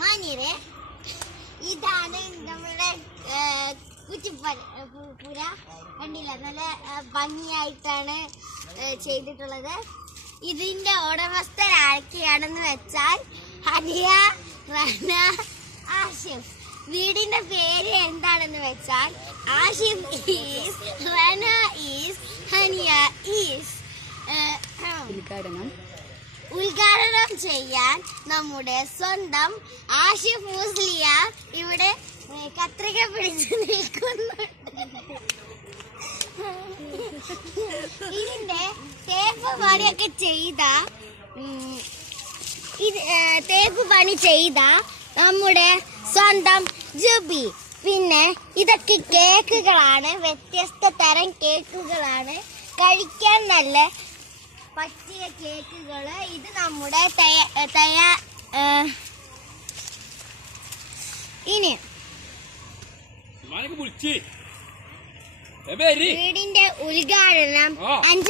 മാന്യരെ ഇതാണ് നമ്മുടെ കുറ്റിപ്പുര പുര കണ്ടില്ല നല്ല ഭംഗിയായിട്ടാണ് ചെയ്തിട്ടുള്ളത്. ഇതിന്റെ ഉടമസ്ഥർ ആരൊക്കെയാണെന്ന് വെച്ചാൽ ഹനിയ റന ആഷിഫ്. വീടിന്റെ പേര് എന്താണെന്ന് വെച്ചാൽ Ashif is Rana is Haniya is. ഉദ്ഘാടനം ചെയ്യാൻ നമ്മുടെ സ്വന്തം ആഷിഫ് മുസ്ലിയ ഇവിടെ കത്രിക പിടിച്ച് നിൽക്കുന്നുണ്ട്. ഇതിന്റെ തേപ്പ് പണിയൊക്കെ ചെയ്ത ഇത് തേപ്പ് പണി ചെയ്ത നമ്മുടെ സ്വന്തം ജുബി. പിന്നെ ഇതൊക്കെ കേക്കുകളാണ് വ്യത്യസ്ത തരം കേക്കുകളാണ്. കഴിക്കാൻ നല്ല പറ്റിയ കേക്കുകൾ ഇത് നമ്മുടെ തയ തയ്യാ ഇനി വീടിന്റെ ഉദ്ഘാടനം